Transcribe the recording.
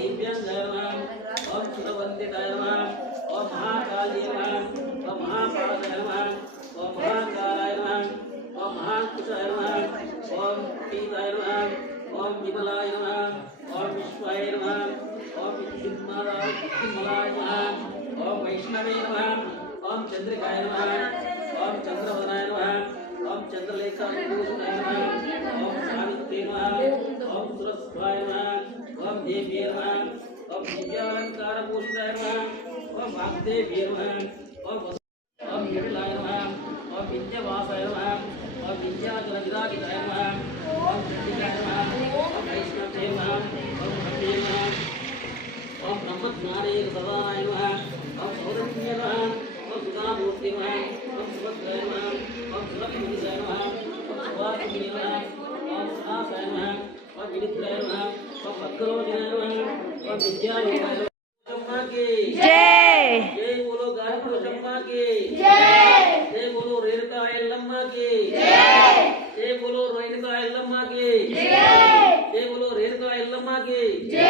दिव्यांगाय नमः ओम सुरवंदिताय नमः ओम महाकाली नमः ओम महापादाय नमः ओम महाकालाय नमः ओम महाकुशाय नमः ओम पीताय नमः ओम विमलाय नमः ओम विश्वाय नमः ओम विद्युन्मलाय नमः ओम वैष्णवे नमः ओम चंद्रिकाय नमः ओम चंद्रवदनाय नमः ओम चंद्रलेखाय नमः ओम शांति नमः ओम सुरस्वाय नमः ओम देव्ये नमः ओम दिव्यालंकार भूषिताय नमः ओम वाग्देव्ये नमः ओम विमलाय नमः ओम विद्यावासाय नमः ओम विद्याजलविराजिताय नमः ओम चंडिकाय नमः ओम वैष्णवे नमः ओम भव्ये नमः ओम ब्रह्मज्ञाने सदाय नमः ओम सौरभ्ये नमः ओम सुधामूर्ति नमः ओम सुभद्राय नमः ओम सुरक्षिताय नमः ओम सुभाषिते नमः ओम सदासाय नमः ओम विनित्राय नमः ओम भक्तरोजनाय नमः ओम विद्यारूपाय नमः की जय। जय बोलो गायत्री शम्मा की जय। जय बोलो रेणुका एल्लम्मा की जय। जय बोलो रेणुका एल्लम्मा की जय। जय बोलो रेणुका एल्लम्मा की जय।